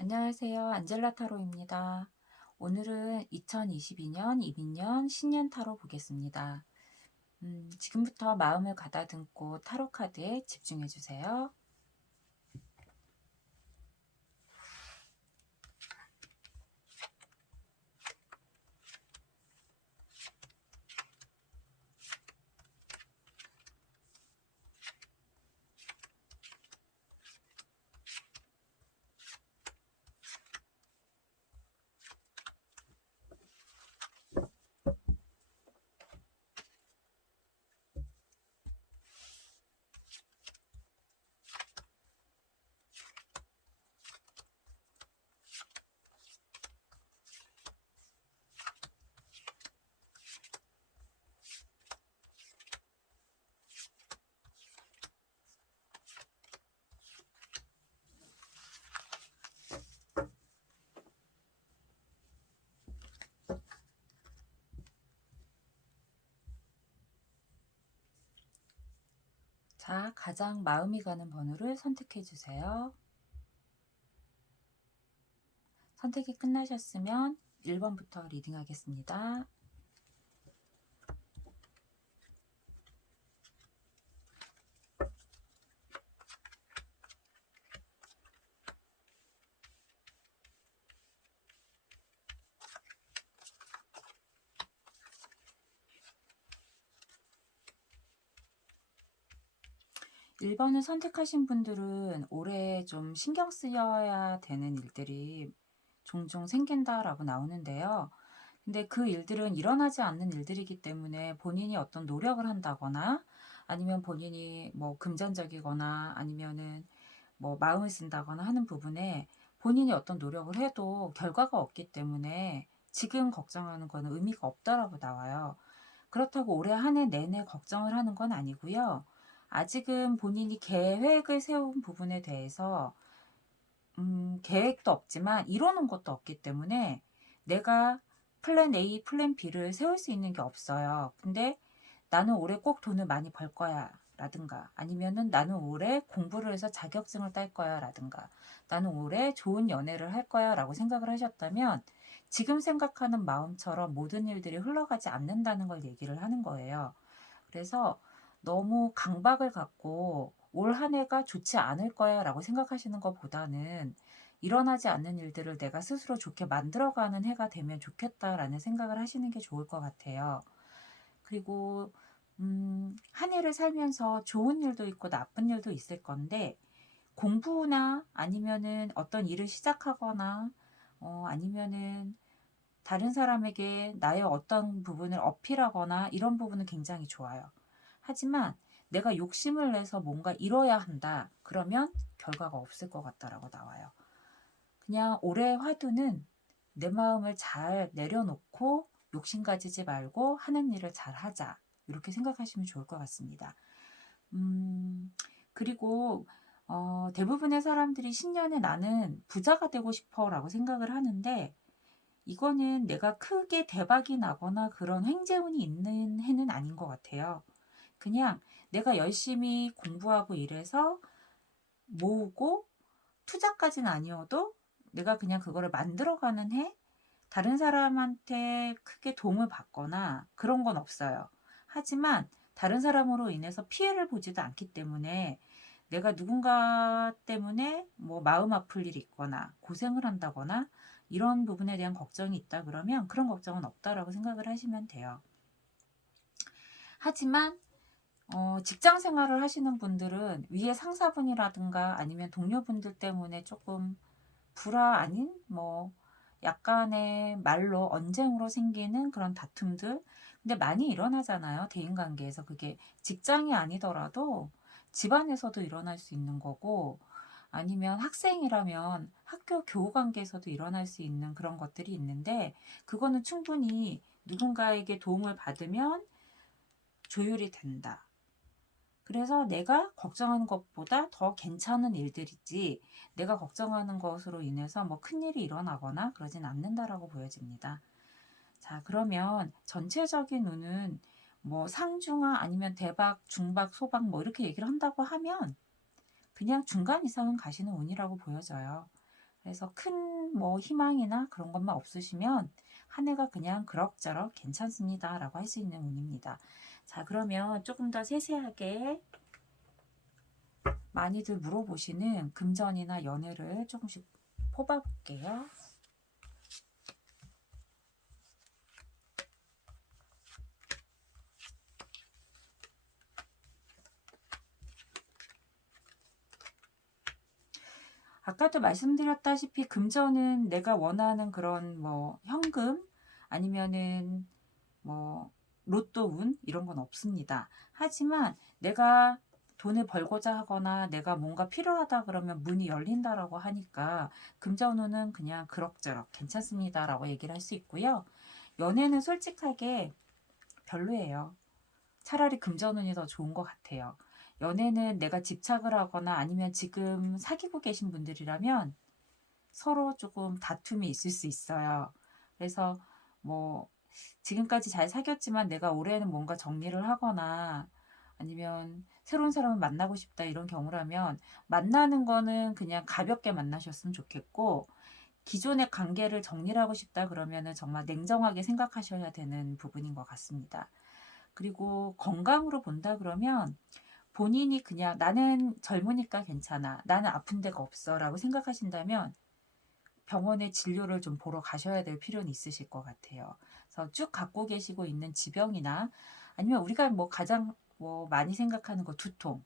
안녕하세요. 안젤라 타로입니다. 오늘은 2022년 이민년 신년 타로 보겠습니다. 지금부터 마음을 가다듬고 타로 카드에 집중해 주세요. 자, 가장 마음이 가는 번호를 선택해 주세요. 선택이 끝나셨으면 1번부터 리딩하겠습니다. 1번을 선택하신 분들은 올해 좀 신경 쓰여야 되는 일들이 종종 생긴다라고 나오는데요. 근데 그 일들은 일어나지 않는 일들이기 때문에 본인이 어떤 노력을 한다거나 아니면 본인이 뭐 금전적이거나 아니면은 뭐 마음을 쓴다거나 하는 부분에 본인이 어떤 노력을 해도 결과가 없기 때문에 지금 걱정하는 거는 의미가 없다라고 나와요. 그렇다고 올해 한 해 내내 걱정을 하는 건 아니고요. 아직은 본인이 계획을 세운 부분에 대해서 계획도 없지만 이루는 것도 없기 때문에 내가 플랜 A, 플랜 B를 세울 수 있는 게 없어요. 근데 나는 올해 꼭 돈을 많이 벌 거야. 라든가 아니면은 나는 올해 공부를 해서 자격증을 딸 거야. 라든가 나는 올해 좋은 연애를 할 거야. 라고 생각을 하셨다면 지금 생각하는 마음처럼 모든 일들이 흘러가지 않는다는 걸 얘기를 하는 거예요. 그래서 너무 강박을 갖고 올 한 해가 좋지 않을 거야 라고 생각하시는 것보다는 일어나지 않는 일들을 내가 스스로 좋게 만들어가는 해가 되면 좋겠다라는 생각을 하시는 게 좋을 것 같아요. 그리고 한 해를 살면서 좋은 일도 있고 나쁜 일도 있을 건데 공부나 아니면은 어떤 일을 시작하거나 아니면은 다른 사람에게 나의 어떤 부분을 어필하거나 이런 부분은 굉장히 좋아요. 하지만 내가 욕심을 내서 뭔가 이뤄야 한다. 그러면 결과가 없을 것 같다라고 나와요. 그냥 올해 화두는 내 마음을 잘 내려놓고 욕심 가지지 말고 하는 일을 잘 하자. 이렇게 생각하시면 좋을 것 같습니다. 그리고 대부분의 사람들이 신년에 나는 부자가 되고 싶어라고 생각을 하는데 이거는 내가 크게 대박이 나거나 그런 횡재운이 있는 해는 아닌 것 같아요. 그냥 내가 열심히 공부하고 일해서 모으고 투자까지는 아니어도 내가 그냥 그거를 만들어가는 해? 다른 사람한테 크게 도움을 받거나 그런 건 없어요. 하지만 다른 사람으로 인해서 피해를 보지도 않기 때문에 내가 누군가 때문에 뭐 마음 아플 일이 있거나 고생을 한다거나 이런 부분에 대한 걱정이 있다 그러면 그런 걱정은 없다라고 생각을 하시면 돼요. 하지만 직장 생활을 하시는 분들은 위에 상사분이라든가 아니면 동료분들 때문에 조금 불화 아닌 뭐 약간의 말로 언쟁으로 생기는 그런 다툼들 근데 많이 일어나잖아요. 대인관계에서 그게 직장이 아니더라도 집안에서도 일어날 수 있는 거고 아니면 학생이라면 학교 교우 관계에서도 일어날 수 있는 그런 것들이 있는데 그거는 충분히 누군가에게 도움을 받으면 조율이 된다. 그래서 내가 걱정하는 것보다 더 괜찮은 일들이지 내가 걱정하는 것으로 인해서 뭐 큰일이 일어나거나 그러진 않는다라고 보여집니다. 자, 그러면 전체적인 운은 뭐 상중하 아니면 대박, 중박, 소박 뭐 이렇게 얘기를 한다고 하면 그냥 중간 이상은 가시는 운이라고 보여져요. 그래서 큰 뭐 희망이나 그런 것만 없으시면 한 해가 그냥 그럭저럭 괜찮습니다라고 할 수 있는 운입니다. 자, 그러면 조금 더 세세하게 많이들 물어보시는 금전이나 연애를 조금씩 뽑아볼게요. 아까도 말씀드렸다시피 금전은 내가 원하는 그런 뭐 현금 아니면은 뭐 로또 운 이런 건 없습니다. 하지만 내가 돈을 벌고자 하거나 내가 뭔가 필요하다 그러면 문이 열린다라고 하니까 금전운은 그냥 그럭저럭 괜찮습니다라고 얘기를 할 수 있고요. 연애는 솔직하게 별로예요. 차라리 금전운이 더 좋은 것 같아요. 연애는 내가 집착을 하거나 아니면 지금 사귀고 계신 분들이라면 서로 조금 다툼이 있을 수 있어요. 그래서 뭐 지금까지 잘 사귀었지만 내가 올해는 뭔가 정리를 하거나 아니면 새로운 사람을 만나고 싶다 이런 경우라면 만나는 거는 그냥 가볍게 만나셨으면 좋겠고, 기존의 관계를 정리를 하고 싶다 그러면은 정말 냉정하게 생각하셔야 되는 부분인 것 같습니다. 그리고 건강으로 본다 그러면 본인이 그냥 나는 젊으니까 괜찮아, 나는 아픈 데가 없어 라고 생각하신다면 병원에 진료를 좀 보러 가셔야 될 필요는 있으실 것 같아요. 그래서 쭉 갖고 계시고 있는 지병이나 아니면 우리가 뭐 가장 뭐 많이 생각하는 거 두통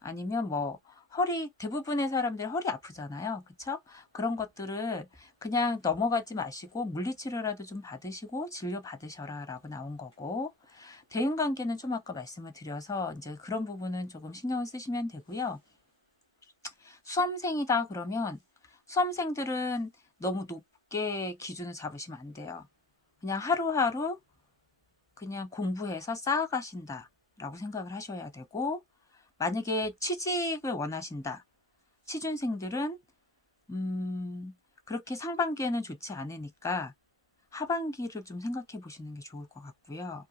아니면 뭐 허리, 대부분의 사람들 허리 아프잖아요. 그쵸? 그런 것들을 그냥 넘어가지 마시고 물리치료라도 좀 받으시고 진료 받으셔라 라고 나온 거고, 대인관계는 좀 아까 말씀을 드려서 이제 그런 부분은 조금 신경을 쓰시면 되고요. 수험생이다 그러면 수험생들은 너무 높게 기준을 잡으시면 안 돼요. 그냥 하루하루 그냥 공부해서 쌓아가신다 라고 생각을 하셔야 되고, 만약에 취직을 원하신다. 취준생들은 그렇게 상반기에는 좋지 않으니까 하반기를 좀 생각해 보시는 게 좋을 것 같고요.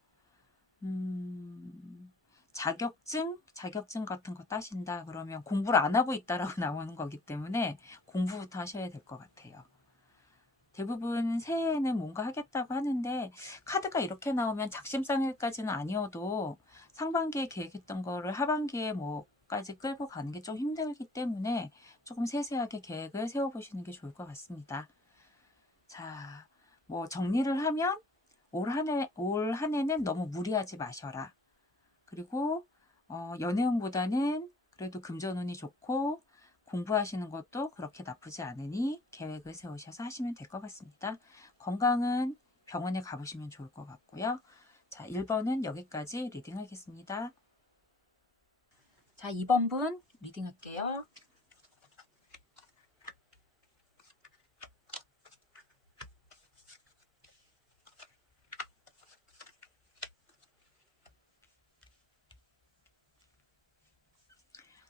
자격증 같은 거 따신다 그러면 공부를 안 하고 있다라고 나오는 거기 때문에 공부부터 하셔야 될 것 같아요. 대부분 새해에는 뭔가 하겠다고 하는데 카드가 이렇게 나오면 작심삼일까지는 아니어도 상반기에 계획했던 거를 하반기에 뭐까지 끌고 가는 게 좀 힘들기 때문에 조금 세세하게 계획을 세워보시는 게 좋을 것 같습니다. 자, 뭐 정리를 하면 올 한 해는 너무 무리하지 마셔라. 그리고 연애운보다는 그래도 금전운이 좋고 공부하시는 것도 그렇게 나쁘지 않으니 계획을 세우셔서 하시면 될 것 같습니다. 건강은 병원에 가보시면 좋을 것 같고요. 자, 1번은 여기까지 리딩하겠습니다. 자, 2번 분 리딩할게요.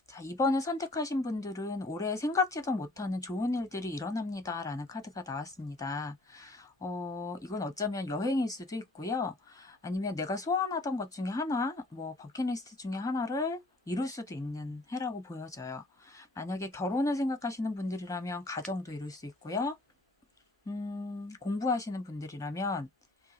자, 2번을 선택하신 분들은 올해 생각지도 못하는 좋은 일들이 일어납니다 라는 카드가 나왔습니다. 이건 어쩌면 여행일 수도 있고요. 아니면 내가 소원하던 것 중에 하나, 뭐 버킷리스트 중에 하나를 이룰 수도 있는 해라고 보여져요. 만약에 결혼을 생각하시는 분들이라면 가정도 이룰 수 있고요. 공부하시는 분들이라면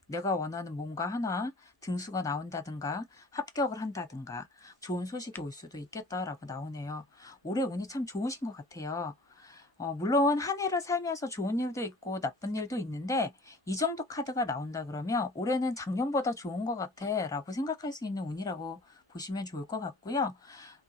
내가 원하는 뭔가 하나 등수가 나온다든가 합격을 한다든가 좋은 소식이 올 수도 있겠다라고 나오네요. 올해 운이 참 좋으신 것 같아요. 물론 한 해를 살면서 좋은 일도 있고 나쁜 일도 있는데 이 정도 카드가 나온다 그러면 올해는 작년보다 좋은 것 같아 라고 생각할 수 있는 운이라고 보시면 좋을 것 같고요.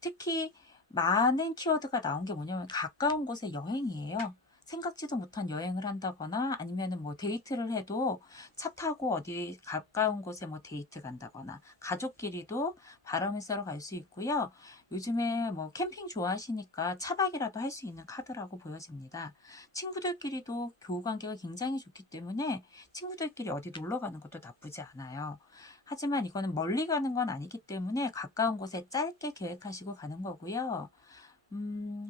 특히 많은 키워드가 나온 게 뭐냐면 가까운 곳의 여행이에요. 생각지도 못한 여행을 한다거나 아니면은 뭐 데이트를 해도 차 타고 어디 가까운 곳에 뭐 데이트 간다거나 가족끼리도 바람을 쐬러 갈 수 있고요. 요즘에 뭐 캠핑 좋아하시니까 차박이라도 할 수 있는 카드라고 보여집니다. 친구들끼리도 교우 관계가 굉장히 좋기 때문에 친구들끼리 어디 놀러 가는 것도 나쁘지 않아요. 하지만 이거는 멀리 가는 건 아니기 때문에 가까운 곳에 짧게 계획하시고 가는 거고요.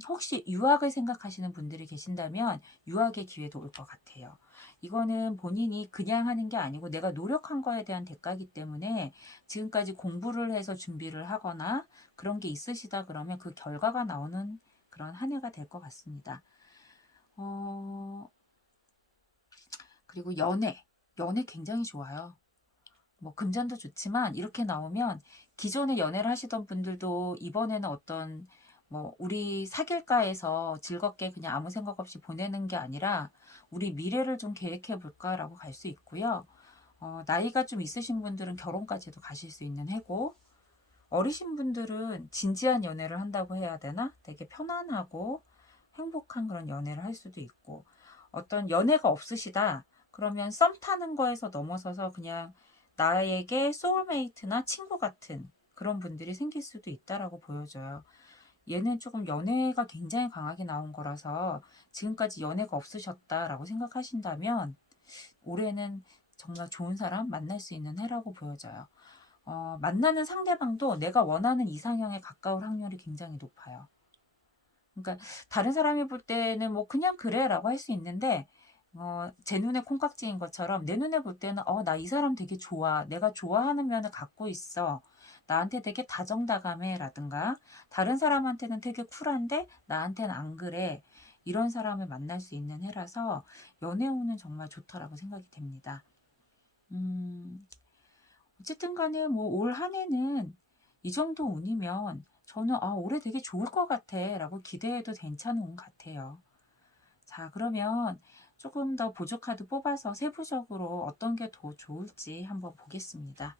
혹시 유학을 생각하시는 분들이 계신다면 유학의 기회도 올 것 같아요. 이거는 본인이 그냥 하는 게 아니고 내가 노력한 거에 대한 대가이기 때문에 지금까지 공부를 해서 준비를 하거나 그런 게 있으시다 그러면 그 결과가 나오는 그런 한 해가 될 것 같습니다. 어 그리고 연애 굉장히 좋아요. 뭐 금전도 좋지만 이렇게 나오면 기존에 연애를 하시던 분들도 이번에는 어떤 뭐 '우리 사귈까.' 해서 즐겁게 그냥 아무 생각 없이 보내는 게 아니라 '우리 미래를 좀 계획해 볼까.'라고 갈 수 있고요. 나이가 좀 있으신 분들은 결혼까지도 가실 수 있는 해고, 어리신 분들은 진지한 연애를 한다고 해야 되나? 되게 편안하고 행복한 그런 연애를 할 수도 있고, 어떤 연애가 없으시다. 그러면 썸 타는 거에서 넘어서서 그냥 나에게 소울메이트나 친구 같은 그런 분들이 생길 수도 있다라고 보여져요. 얘는 조금 연애가 굉장히 강하게 나온 거라서 지금까지 연애가 없으셨다라고 생각하신다면 올해는 정말 좋은 사람 만날 수 있는 해라고 보여져요. 만나는 상대방도 내가 원하는 이상형에 가까울 확률이 굉장히 높아요. 그러니까 다른 사람이 볼 때는 뭐 '그냥 그래.'라고 할 수 있는데, 제 눈에 콩깍지인 것처럼 내 눈에 볼 때는 '나 이 사람 되게 좋아. 내가 좋아하는 면을 갖고 있어. 나한테 되게 다정다감해.'라든가 '다른 사람한테는 되게 쿨한데 나한테는 안 그래.' 이런 사람을 만날 수 있는 해라서 연애 운은 정말 좋다라고 생각이 됩니다. 음. 어쨌든 간에 뭐 올 한 해는 이 정도 운이면 저는 '아 올해 되게 좋을 것 같아.'라고 기대해도 괜찮은 운 같아요. 자, 그러면 조금 더 보조 카드 뽑아서 세부적으로 어떤 게 더 좋을지 한번 보겠습니다.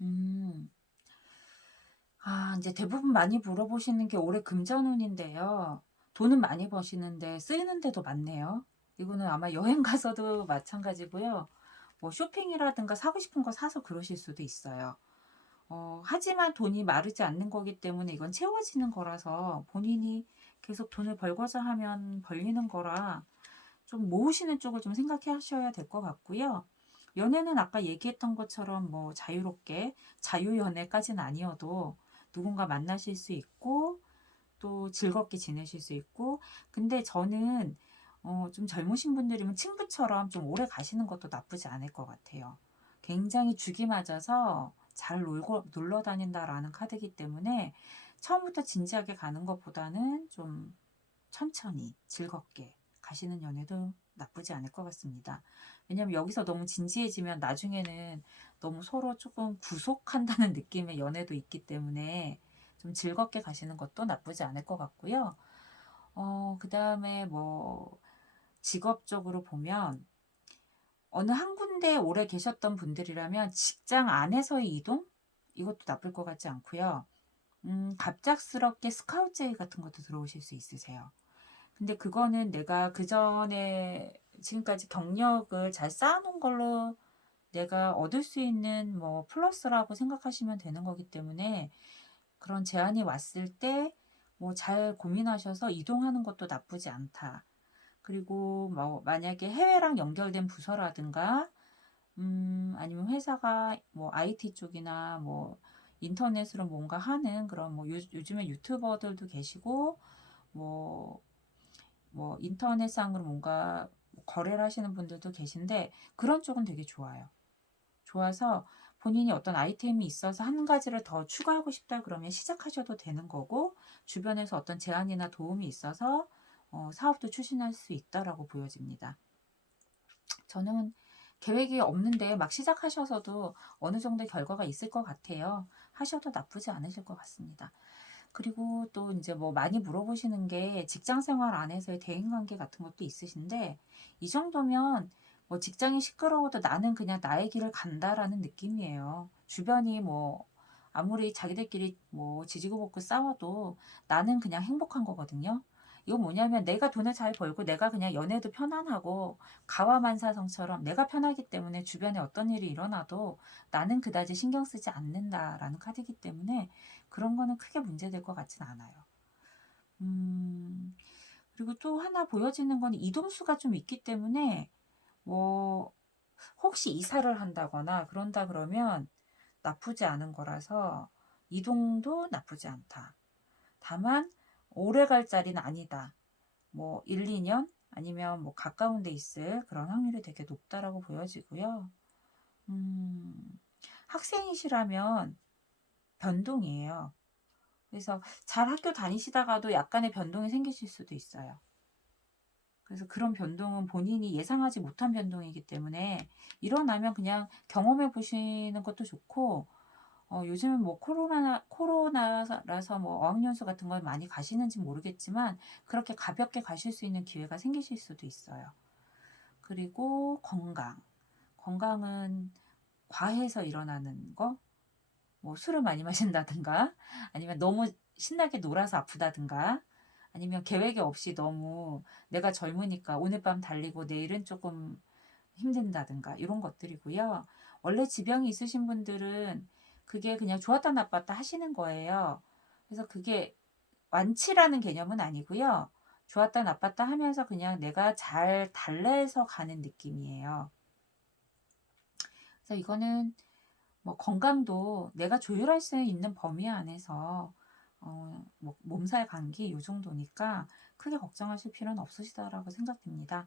음. 이제 대부분 많이 물어보시는 게 올해 금전운인데요. 돈은 많이 버시는데 쓰이는 데도 많네요. 이거는 아마 여행 가서도 마찬가지고요. 뭐 쇼핑이라든가 사고 싶은 거 사서 그러실 수도 있어요. 하지만 돈이 마르지 않는 거기 때문에 이건 채워지는 거라서 본인이 계속 돈을 벌고자 하면 벌리는 거라 좀 모으시는 쪽을 좀 생각해 하셔야 될 것 같고요. 연애는 아까 얘기했던 것처럼 뭐 자유롭게, 자유연애까지는 아니어도 누군가 만나실 수 있고 또 즐겁게 지내실 수 있고, 근데 저는 좀 젊으신 분들이면 친구처럼 좀 오래 가시는 것도 나쁘지 않을 것 같아요. 굉장히 죽이 맞아서 잘 놀고 놀러 다닌다라는 카드이기 때문에 처음부터 진지하게 가는 것보다는 좀 천천히 즐겁게 가시는 연애도 나쁘지 않을 것 같습니다. 왜냐면 여기서 너무 진지해지면 나중에는 너무 서로 조금 구속한다는 느낌의 연애도 있기 때문에 좀 즐겁게 가시는 것도 나쁘지 않을 것 같고요. 그다음에 뭐 직업적으로 보면 어느 한 군데에 오래 계셨던 분들이라면 직장 안에서의 이동? 이것도 나쁠 것 같지 않고요. 갑작스럽게 스카우트 같은 것도 들어오실 수 있으세요. 근데 그거는 내가 그전에 지금까지 경력을 잘 쌓아 놓은 걸로 내가 얻을 수 있는 뭐 플러스라고 생각하시면 되는 거기 때문에 그런 제안이 왔을 때 뭐 잘 고민하셔서 이동하는 것도 나쁘지 않다. 그리고 뭐 만약에 해외랑 연결된 부서라든가 아니면 회사가 뭐 IT 쪽이나 뭐 인터넷으로 뭔가 하는 그런 뭐 요즘에 유튜버들도 계시고 뭐 인터넷상으로 뭔가 거래를 하시는 분들도 계신데 그런 쪽은 되게 좋아요. 좋아서 본인이 어떤 아이템이 있어서 한 가지를 더 추가하고 싶다 그러면 시작하셔도 되는 거고, 주변에서 어떤 제안이나 도움이 있어서 사업도 추진할 수 있다라고 보여집니다. 저는 계획이 없는데 막 시작하셔서도 어느 정도 결과가 있을 것 같아요. 하셔도 나쁘지 않으실 것 같습니다. 그리고 또 이제 뭐 많이 물어보시는 게 직장 생활 안에서의 대인 관계 같은 것도 있으신데, 이 정도면 뭐 직장이 시끄러워도 '나는 그냥 나의 길을 간다.'라는 느낌이에요. 주변이 뭐 아무리 자기들끼리 뭐 지지고 볶고 싸워도 나는 그냥 행복한 거거든요. 이건 뭐냐면 내가 돈을 잘 벌고 내가 그냥 연애도 편안하고 가와만사성처럼 내가 편하기 때문에 주변에 어떤 일이 일어나도 나는 그다지 신경 쓰지 않는다라는 카드이기 때문에 그런 거는 크게 문제될 것 같진 않아요. 음. 그리고 또 하나 보여지는 건 이동수가 좀 있기 때문에 뭐 혹시 이사를 한다거나 그런다 그러면 나쁘지 않은 거라서 이동도 나쁘지 않다. 다만 오래 갈 자리는 아니다. 뭐 1-2년 아니면 뭐 가까운 데 있을 그런 확률이 되게 높다라고 보여지고요. 음. 학생이시라면 변동이에요. 그래서 잘 학교 다니시다가도 약간의 변동이 생기실 수도 있어요. 그래서 그런 변동은 본인이 예상하지 못한 변동이기 때문에 일어나면 그냥 경험해 보시는 것도 좋고, 요즘은 뭐 코로나라서 뭐 어학연수 같은 걸 많이 가시는지 모르겠지만 그렇게 가볍게 가실 수 있는 기회가 생기실 수도 있어요. 그리고 건강은 과해서 일어나는 거, 뭐 술을 많이 마신다든가 아니면 너무 신나게 놀아서 아프다든가 아니면 계획이 없이 너무 내가 젊으니까 오늘 밤 달리고 내일은 조금 힘든다든가 이런 것들이고요. 원래 지병이 있으신 분들은 그게 그냥 좋았다 나빴다 하시는 거예요. 그래서 그게 완치라는 개념은 아니고요. 좋았다 나빴다 하면서 그냥 내가 잘 달래서 가는 느낌이에요. 그래서 이거는 뭐 건강도 내가 조율할 수 있는 범위 안에서 뭐 몸살 감기 요 정도니까 크게 걱정하실 필요는 없으시다라고 생각됩니다.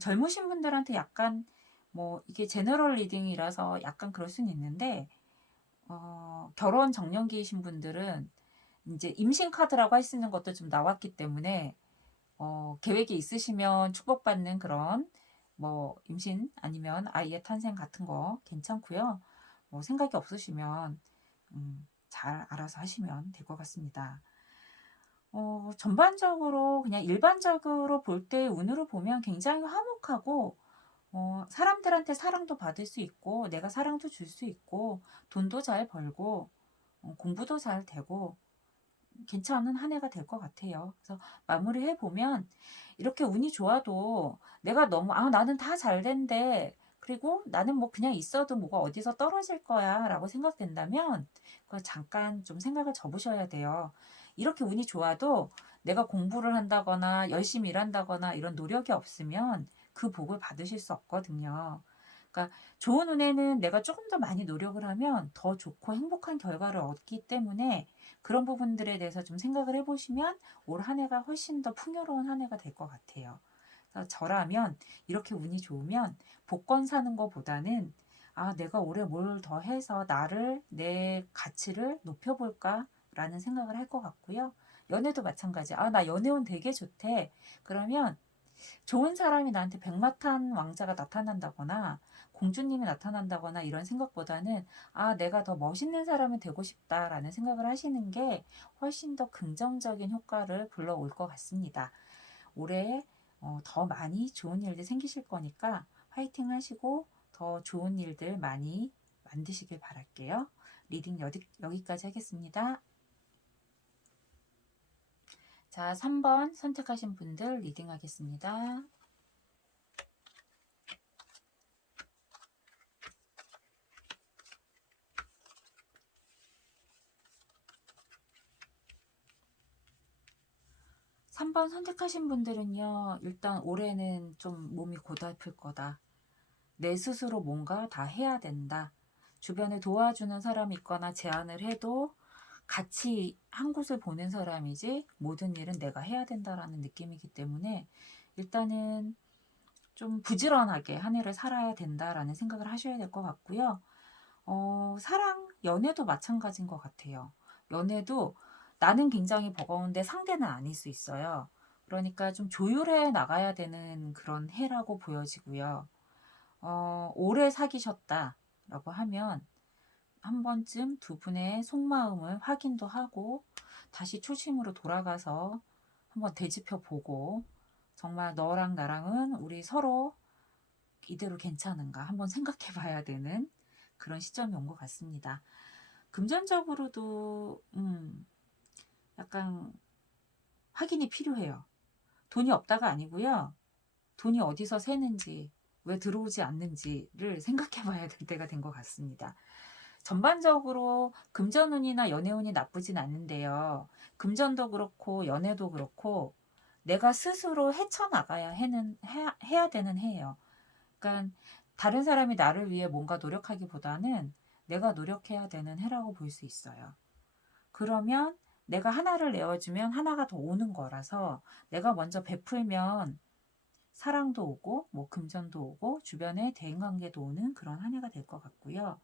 젊으신 분들한테 약간 뭐 이게 제너럴 리딩이라서 약간 그럴 수는 있는데, 결혼 정년기이신 분들은 이제 임신 카드라고 할 수 있는 것도 좀 나왔기 때문에 계획이 있으시면 축복받는 그런 뭐 임신 아니면 아이의 탄생 같은 거 괜찮고요. 뭐 생각이 없으시면 잘 알아서 하시면 될 것 같습니다. 전반적으로 그냥 일반적으로 볼 때 운으로 보면 굉장히 화목하고, 사람들한테 사랑도 받을 수 있고 내가 사랑도 줄 수 있고 돈도 잘 벌고 공부도 잘 되고 괜찮은 한 해가 될 것 같아요. 그래서 마무리해 보면 이렇게 운이 좋아도 내가 너무 '아 나는 다 잘 된대. 그리고 나는 뭐 그냥 있어도 뭐가 어디서 떨어질 거야.'라고 생각된다면 그걸 잠깐 좀 생각을 접으셔야 돼요. 이렇게 운이 좋아도 내가 공부를 한다거나 열심히 일한다거나 이런 노력이 없으면 그 복을 받으실 수 없거든요. 그러니까 좋은 운에는 내가 조금 더 많이 노력을 하면 더 좋고 행복한 결과를 얻기 때문에 그런 부분들에 대해서 좀 생각을 해 보시면 올 한 해가 훨씬 더 풍요로운 한 해가 될 것 같아요. 그래서 저라면 이렇게 운이 좋으면 복권 사는 것보다는 '아 내가 올해 뭘 더 해서 나를 내 가치를 높여 볼까.'라는 생각을 할 것 같고요. 연애도 마찬가지. '아 나 연애운 되게 좋대.' 그러면 좋은 사람이 나한테 백마탄 왕자가 나타난다거나 공주님이 나타난다거나 이런 생각보다는 '아 내가 더 멋있는 사람이 되고 싶다.'라는 생각을 하시는 게 훨씬 더 긍정적인 효과를 불러올 것 같습니다. 올해 더 많이 좋은 일들 생기실 거니까 화이팅 하시고 더 좋은 일들 많이 만드시길 바랄게요. 리딩 여기까지 하겠습니다. 자, 3번 선택하신 분들 리딩 하겠습니다. 3번 선택하신 분들은요. 일단 올해는 좀 몸이 고달플 거다. 내 스스로 뭔가 다 해야 된다. 주변에 도와주는 사람이 있거나 제안을 해도 같이 한 곳을 보는 사람이지 모든 일은 내가 해야 된다라는 느낌이기 때문에 일단은 좀 부지런하게 한 해를 살아야 된다라는 생각을 하셔야 될 것 같고요. 연애도 마찬가지인 것 같아요. 연애도 나는 굉장히 버거운데 상대는 아닐 수 있어요. 그러니까 좀 조율해 나가야 되는 그런 해라고 보여지고요. 오래 사귀셨다라고 하면 한 번쯤 두 분의 속마음을 확인도 하고 다시 초심으로 돌아가서 한번 되짚어 보고 정말 너랑 나랑은 우리 서로 이대로 괜찮은가 한번 생각해 봐야 되는 그런 시점이 온 것 같습니다. 금전적으로도 약간 확인이 필요해요. 돈이 없다가 아니고요. 돈이 어디서 새는지 왜 들어오지 않는지를 생각해 봐야 될 때가 된 것 같습니다. 전반적으로 금전운이나 연애운이 나쁘진 않는데요. 금전도 그렇고 연애도 그렇고 내가 스스로 헤쳐나가야 해야 되는 해예요. 그러니까 다른 사람이 나를 위해 뭔가 노력하기보다는 내가 노력해야 되는 해라고 볼 수 있어요. 그러면 내가 하나를 내어주면 하나가 더 오는 거라서 내가 먼저 베풀면 사랑도 오고 뭐 금전도 오고 주변에 대인관계도 오는 그런 한 해가 될 것 같고요.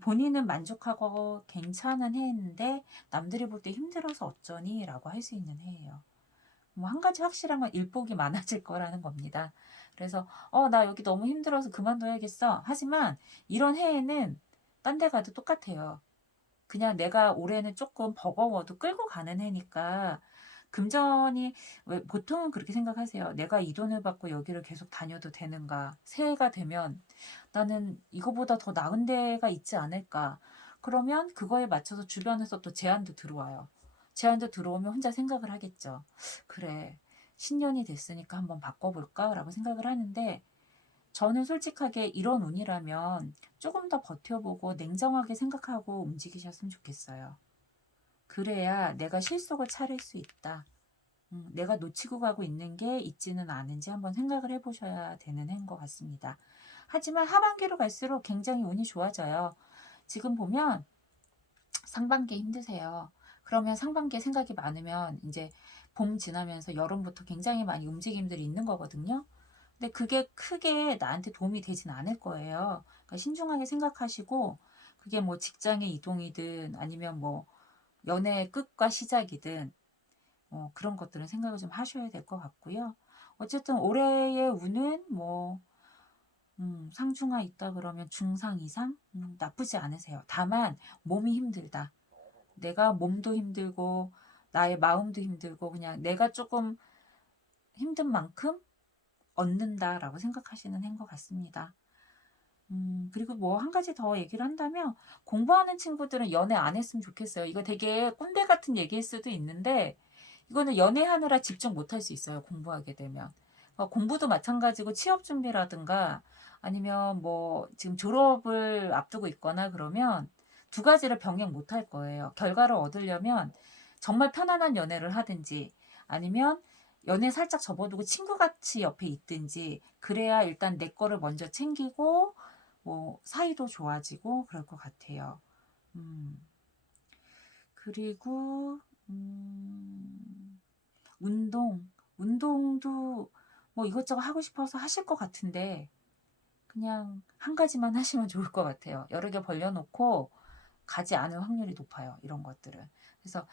본인은 만족하고 괜찮은 해인데 남들이 볼 때 힘들어서 어쩌니 라고 할 수 있는 해예요. 뭐 한 가지 확실한 건 일복이 많아질 거라는 겁니다. 그래서 나 여기 너무 힘들어서 그만둬야겠어. 하지만 이런 해에는 딴 데 가도 똑같아요. 그냥 내가 올해는 조금 버거워도 끌고 가는 해니까 금전이, 왜 보통은 그렇게 생각하세요. '내가 이 돈을 받고 여기를 계속 다녀도 되는가? 새해가 되면 나는 이거보다 더 나은 데가 있지 않을까?' 그러면 그거에 맞춰서 주변에서 또 제안도 들어와요. 제안도 들어오면 혼자 생각을 하겠죠. '그래. 신년이 됐으니까 한번 바꿔 볼까?'라고 생각을 하는데, 저는 솔직하게 이런 운이라면 조금 더 버텨보고 냉정하게 생각하고 움직이셨으면 좋겠어요. 그래야 내가 실속을 차릴 수 있다. 내가 놓치고 가고 있는 게 있지는 않은지 한번 생각을 해 보셔야 되는 해인 것 같습니다. 하지만 하반기로 갈수록 굉장히 운이 좋아져요. 지금 보면 상반기에 힘드세요. 그러면 상반기에 생각이 많으면 이제 봄 지나면서 여름부터 굉장히 많이 움직임들이 있는 거거든요. 근데 그게 크게 나한테 도움이 되진 않을 거예요. 그러니까 신중하게 생각하시고, 그게 뭐 직장의 이동이든 아니면 뭐 연애의 끝과 시작이든 그런 것들은 생각을 좀 하셔야 될 것 같고요. 어쨌든 올해의 운은 뭐 상중하 있다 그러면 중상 이상 나쁘지 않으세요. 다만 몸이 힘들다. 내가 몸도 힘들고 나의 마음도 힘들고 그냥 내가 조금 힘든 만큼 얻는다라고 생각하시는 해인 것 같습니다. 그리고 뭐 한 가지 더 얘기를 한다면, 공부하는 친구들은 연애 안 했으면 좋겠어요. 이거 되게 꼰대 같은 얘기일 수도 있는데 이거는 연애하느라 집중 못할 수 있어요, 공부하게 되면. 공부도 마찬가지고 취업 준비라든가 아니면 뭐 지금 졸업을 앞두고 있거나 그러면 두 가지를 병행 못할 거예요. 결과를 얻으려면 정말 편안한 연애를 하든지 아니면 연애 살짝 접어두고 친구같이 옆에 있든지, 그래야 일단 내 거를 먼저 챙기고 뭐 사이도 좋아지고 그럴 것 같아요. 음. 그리고 운동도 뭐 이것저것 하고 싶어서 하실 것 같은데 그냥 한 가지만 하시면 좋을 것 같아요. 여러 개 벌려 놓고 가지 않을 확률이 높아요, 이런 것들은. 그래서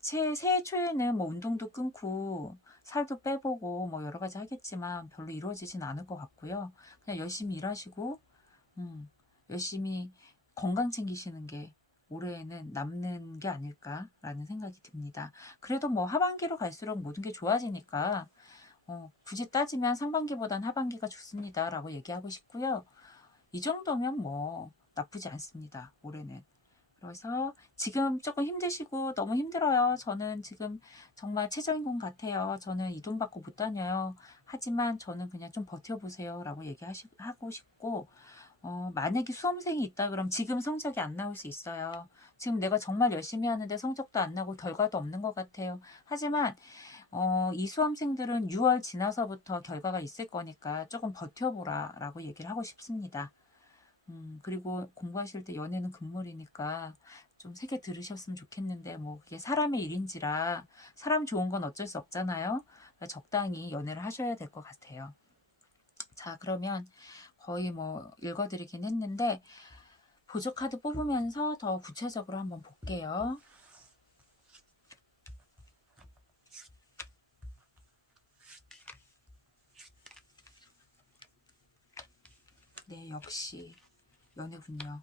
새해 초에는 뭐 운동도 끊고 살도 빼보고 뭐 여러 가지 하겠지만 별로 이루어지진 않을 것 같고요. 그냥 열심히 일하시고 음 열심히 건강 챙기시는 게 올해에는 남는 게 아닐까라는 생각이 듭니다. 그래도 뭐 하반기로 갈수록 모든 게 좋아지니까 굳이 따지면 상반기보단 하반기가 좋습니다라고 얘기하고 싶고요. 이 정도면 뭐 나쁘지 않습니다, 올해는. 그래서 지금 조금 힘드시고 "너무 힘들어요. 저는 지금 정말 최저임금 같아요. 저는 이 돈 받고 못 다녀요. 하지만 저는 그냥 좀 버텨 보세요."라고 하고 싶고, 만약에 수험생이 있다 그럼 지금 성적이 안 나올 수 있어요. "지금 내가 정말 열심히 하는데 성적도 안 나고 결과도 없는 것 같아요. 하지만 이 수험생들은 6월 지나서부터 결과가 있을 거니까 조금 버텨 보라."라고 얘기를 하고 싶습니다. 그리고 공부하실 때 연애는 금물이니까 좀 세게 들으셨으면 좋겠는데, 뭐 그게 사람의 일인지라 사람 좋은 건 어쩔 수 없잖아요. 그러니까 적당히 연애를 하셔야 될 것 같아요. 자, 그러면 거의 뭐 읽어 드리긴 했는데 보조 카드 뽑으면서 더 구체적으로 한번 볼게요. 네, 역시 연애군요.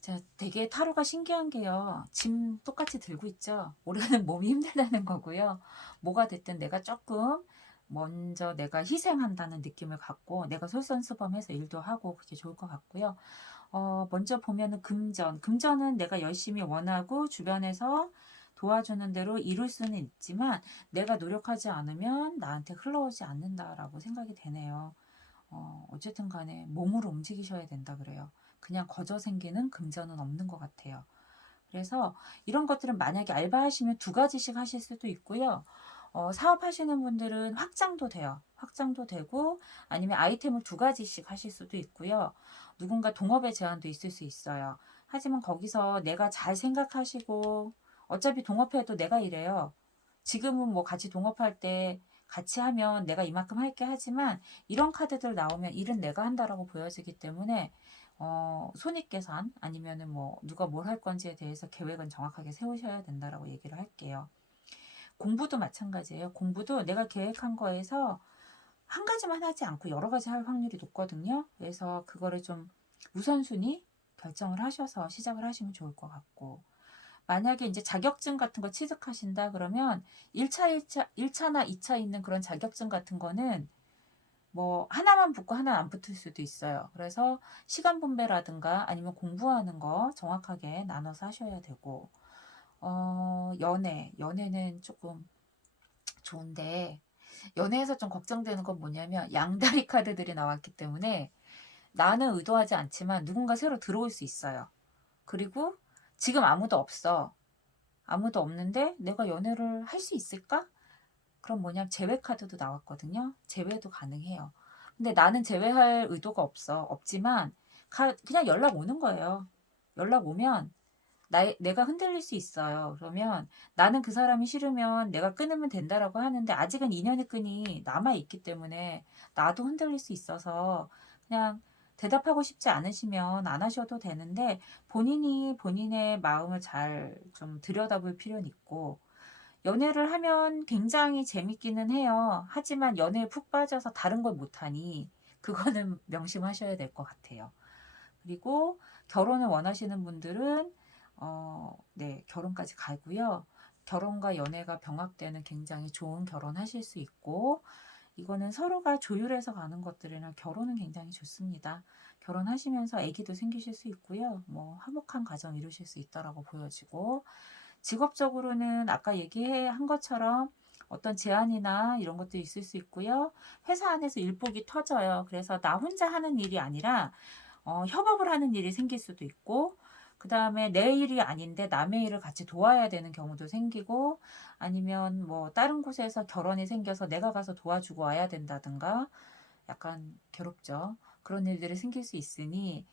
자, 되게 타로가 신기한 게요. 짐 똑같이 들고 있죠. 올해는 몸이 힘들다는 거고요. 뭐가 됐든 내가 조금 먼저 내가 희생한다는 느낌을 갖고 내가 솔선수범해서 일도 하고 그게 좋을 것 같고요. 먼저 보면은 금전은 내가 열심히 원하고 주변에서 도와주는 대로 이룰 수는 있지만 내가 노력하지 않으면 나한테 흘러오지 않는다라고 생각이 되네요. 어쨌든 간에 몸으로 움직이셔야 된다 그래요. 그냥 거저 생기는 금전은 없는 것 같아요. 그래서 이런 것들은 만약에 알바하시면 두 가지씩 하실 수도 있고요. 사업하시는 분들은 확장도 돼요. 확장도 되고 아니면 아이템을 두 가지씩 하실 수도 있고요. 누군가 동업의 제한도 있을 수 있어요. 하지만 거기서 내가 잘 생각하시고 어차피 동업해도 내가 이래요. 지금은 뭐 같이 동업할 때 같이 하면 내가 이만큼 할게 하지만 이런 카드들 나오면 일은 내가 한다라고 보여지기 때문에 손익계산 아니면은 뭐 누가 뭘 할 건지에 대해서 계획은 정확하게 세우셔야 된다라고 얘기를 할게요. 공부도 마찬가지예요. 공부도 내가 계획한 거에서 한 가지만 하지 않고 여러 가지 할 확률이 높거든요. 그래서 그거를 좀 우선순위 결정을 하셔서 시작을 하시면 좋을 것 같고, 만약에 이제 자격증 같은 거 취득하신다 그러면 1차나 2차 있는 그런 자격증 같은 거는 뭐 하나만 붙고 하나는 안 붙을 수도 있어요. 그래서 시간 분배라든가 아니면 공부하는 거 정확하게 나눠서 하셔야 되고, 연애는 조금 좋은데, 연애에서 좀 걱정되는 건 뭐냐면 양다리 카드들이 나왔기 때문에 나는 의도하지 않지만 누군가 새로 들어올 수 있어요. 그리고 지금 아무도 없어. 아무도 없는데 내가 연애를 할 수 있을까? 그럼 뭐냐면 제외 카드도 나왔거든요. 제외도 가능해요. 근데 나는 제외할 의도가 없지만 그냥 연락 오는 거예요. 연락 오면 내가 흔들릴 수 있어요. 그러면 나는 그 사람이 싫으면 내가 끊으면 된다라고 하는데 아직은 인연의 끈이 남아있기 때문에 나도 흔들릴 수 있어서 그냥 대답하고 싶지 않으시면 안 하셔도 되는데, 본인이 본인의 마음을 잘 좀 들여다볼 필요는 있고, 연애를 하면 굉장히 재밌기는 해요. 하지만 연애에 푹 빠져서 다른 걸 못하니 그거는 명심하셔야 될 것 같아요. 그리고 결혼을 원하시는 분들은 네, 결혼까지 가고요. 결혼과 연애가 병합되는 굉장히 좋은 결혼하실 수 있고, 이거는 서로가 조율해서 가는 것들이나 결혼은 굉장히 좋습니다. 결혼하시면서 아기도 생기실 수 있고요. 뭐 화목한 가정 이루실 수 있다라고 보여지고, 직업적으로는 아까 얘기한 것처럼 어떤 제안이나 이런 것도 있을 수 있고요. 회사 안에서 일복이 터져요. 그래서 나 혼자 하는 일이 아니라 협업을 하는 일이 생길 수도 있고, 그 다음에 내 일이 아닌데 남의 일을 같이 도와야 되는 경우도 생기고, 아니면 뭐 다른 곳에서 결혼이 생겨서 내가 가서 도와주고 와야 된다든가, 약간 괴롭죠. 그런 일들이 생길 수 있으니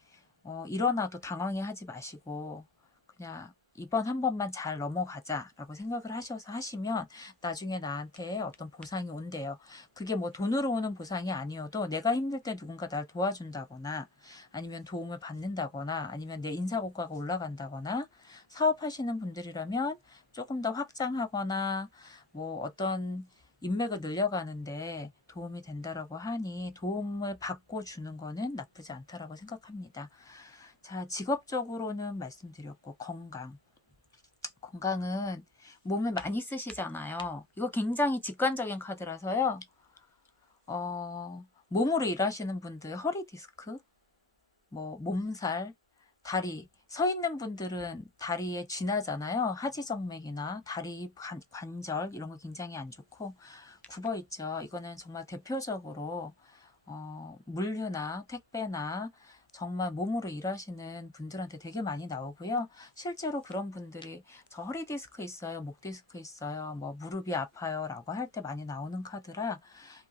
일어나도 당황해 하지 마시고 그냥 이번 한 번만 잘 넘어가자라고 생각을 하셔서 하시면 나중에 나한테 어떤 보상이 온대요. 그게 뭐 돈으로 오는 보상이 아니어도 내가 힘들 때 누군가 날 도와준다거나 아니면 도움을 받는다거나 아니면 내 인사고과가 올라간다거나, 사업하시는 분들이라면 조금 더 확장하거나 뭐 어떤 인맥을 늘려가는데 도움이 된다라고 하니 도움을 받고 주는 거는 나쁘지 않다라고 생각합니다. 자, 직업적으로는 말씀드렸고, 건강은 몸을 많이 쓰시잖아요. 이거 굉장히 직관적인 카드라서요. 몸으로 일하시는 분들 허리 디스크, 뭐 몸살, 다리, 서 있는 분들은 다리에 쥐나잖아요. 하지정맥이나 다리 관절 이런 거 굉장히 안 좋고 굽어 있죠. 이거는 정말 대표적으로 물류나 택배나 정말 몸으로 일하시는 분들한테 되게 많이 나오고요. 실제로 그런 분들이 저 허리 디스크 있어요, 목 디스크 있어요, 뭐 무릎이 아파요 라고 할 때 많이 나오는 카드라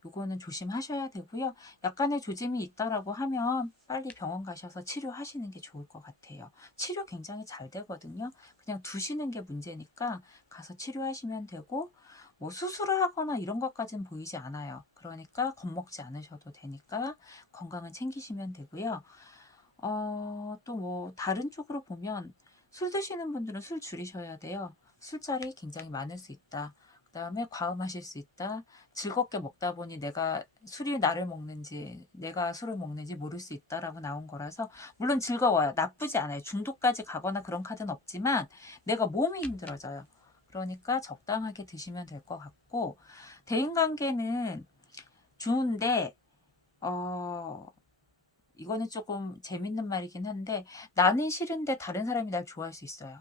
요거는 조심하셔야 되고요. 약간의 조짐이 있다라고 하면 빨리 병원 가셔서 치료하시는 게 좋을 것 같아요. 치료 굉장히 잘 되거든요. 그냥 두시는 게 문제니까 가서 치료하시면 되고, 뭐 수술을 하거나 이런 것까지는 보이지 않아요. 그러니까 겁먹지 않으셔도 되니까 건강은 챙기시면 되고요. 또 뭐 다른 쪽으로 보면 술 드시는 분들은 술 줄이셔야 돼요. 술자리 굉장히 많을 수 있다. 그 다음에 과음하실 수 있다. 즐겁게 먹다 보니 내가 술이 나를 먹는지 내가 술을 먹는지 모를 수 있다라고 나온 거라서, 물론 즐거워요. 나쁘지 않아요. 중독까지 가거나 그런 카드는 없지만 내가 몸이 힘들어져요. 그러니까 적당하게 드시면 될 것 같고, 대인관계는 좋은데 이거는 조금 재밌는 말이긴 한데, 나는 싫은데 다른 사람이 날 좋아할 수 있어요.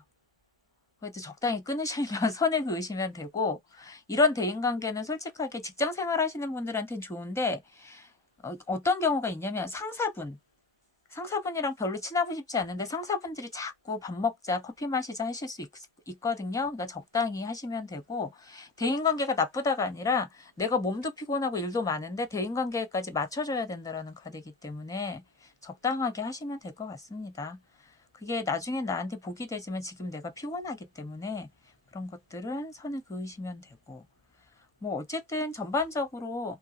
그래도 적당히 끊으시면 선을 그으시면 되고, 이런 대인관계는 솔직하게 직장 생활 하시는 분들한테는 좋은데 어떤 경우가 있냐면 상사분이랑 별로 친하고 싶지 않은데 상사분들이 자꾸 밥 먹자, 커피 마시자 하실 수 있거든요. 그러니까 적당히 하시면 되고, 대인관계가 나쁘다가 아니라 내가 몸도 피곤하고 일도 많은데 대인관계까지 맞춰줘야 된다라는 카드이기 때문에 적당하게 하시면 될 것 같습니다. 그게 나중엔 나한테 복이 되지만 지금 내가 피곤하기 때문에 그런 것들은 선을 그으시면 되고, 뭐 어쨌든 전반적으로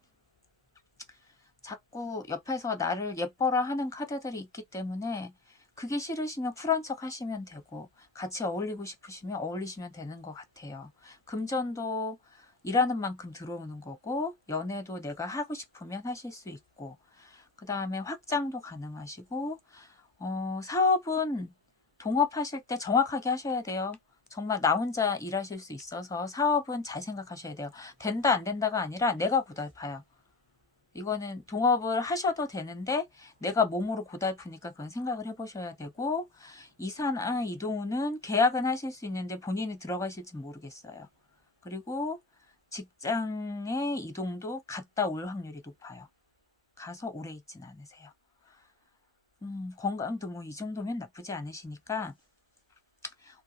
자꾸 옆에서 나를 예뻐라 하는 카드들이 있기 때문에 그게 싫으시면 쿨한 척 하시면 되고, 같이 어울리고 싶으시면 어울리시면 되는 것 같아요. 금전도 일하는 만큼 들어오는 거고, 연애도 내가 하고 싶으면 하실 수 있고, 그 다음에 확장도 가능하시고, 사업은 동업하실 때 정확하게 하셔야 돼요. 정말 나 혼자 일하실 수 있어서 사업은 잘 생각하셔야 돼요. 된다 안 된다가 아니라 내가 고달파요. 이거는 동업을 하셔도 되는데 내가 몸으로 고달프니까 그건 생각을 해보셔야 되고, 이사나 이동은 계약은 하실 수 있는데 본인이 들어가실지 모르겠어요. 그리고 직장의 이동도 갔다 올 확률이 높아요. 가서 오래 있진 않으세요. 건강도 뭐 이 정도면 나쁘지 않으시니까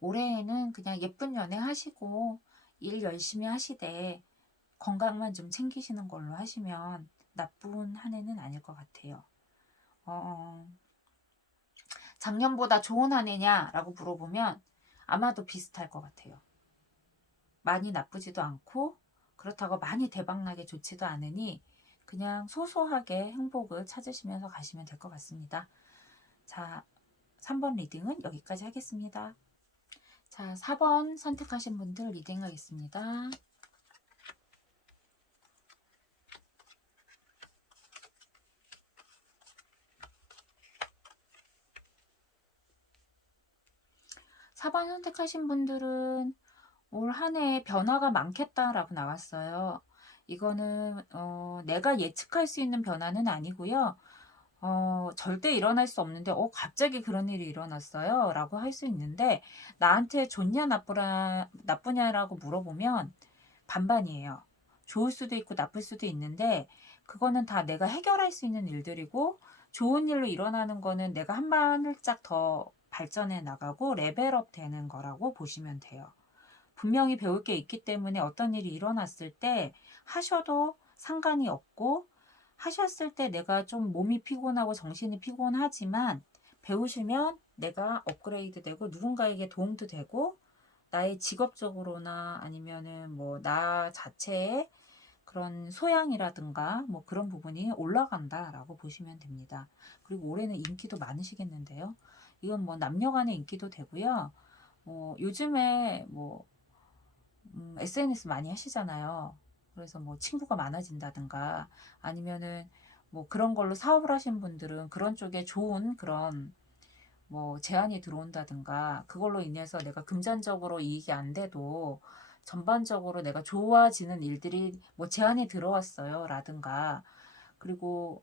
올해에는 그냥 예쁜 연애 하시고 일 열심히 하시되 건강만 좀 챙기시는 걸로 하시면 나쁜 한 해는 아닐 것 같아요. 작년보다 좋은 한 해냐라고 물어보면 아마도 비슷할 것 같아요. 많이 나쁘지도 않고 그렇다고 많이 대박나게 좋지도 않으니 그냥 소소하게 행복을 찾으시면서 가시면 될 것 같습니다. 자, 3번 리딩은 여기까지 하겠습니다. 자, 4번 선택하신 분들 리딩하겠습니다. 4번 선택하신 분들은 올 한 해에 변화가 많겠다라고 나왔어요. 이거는 내가 예측할 수 있는 변화는 아니고요. 절대 일어날 수 없는데 갑자기 그런 일이 일어났어요 라고 할 수 있는데, 나한테 좋냐 나쁘냐라고 물어보면 반반이에요. 좋을 수도 있고 나쁠 수도 있는데 그거는 다 내가 해결할 수 있는 일들이고, 좋은 일로 일어나는 거는 내가 한 발짝 더 발전해 나가고 레벨업 되는 거라고 보시면 돼요. 분명히 배울 게 있기 때문에 어떤 일이 일어났을 때 하셔도 상관이 없고, 하셨을 때 내가 좀 몸이 피곤하고 정신이 피곤하지만 배우시면 내가 업그레이드 되고 누군가에게 도움도 되고, 나의 직업적으로나 아니면은 뭐 나 자체의 그런 소양이라든가 뭐 그런 부분이 올라간다라고 보시면 됩니다. 그리고 올해는 인기도 많으시겠는데요. 이건 뭐 남녀 간의 인기도 되고요. 요즘에 뭐 SNS 많이 하시잖아요. 그래서 뭐 친구가 많아진다든가 아니면은 뭐 그런 걸로 사업을 하신 분들은 그런 쪽에 좋은 그런 뭐 제안이 들어온다든가, 그걸로 인해서 내가 금전적으로 이익이 안 돼도 전반적으로 내가 좋아지는 일들이 뭐 제안이 들어왔어요 라든가, 그리고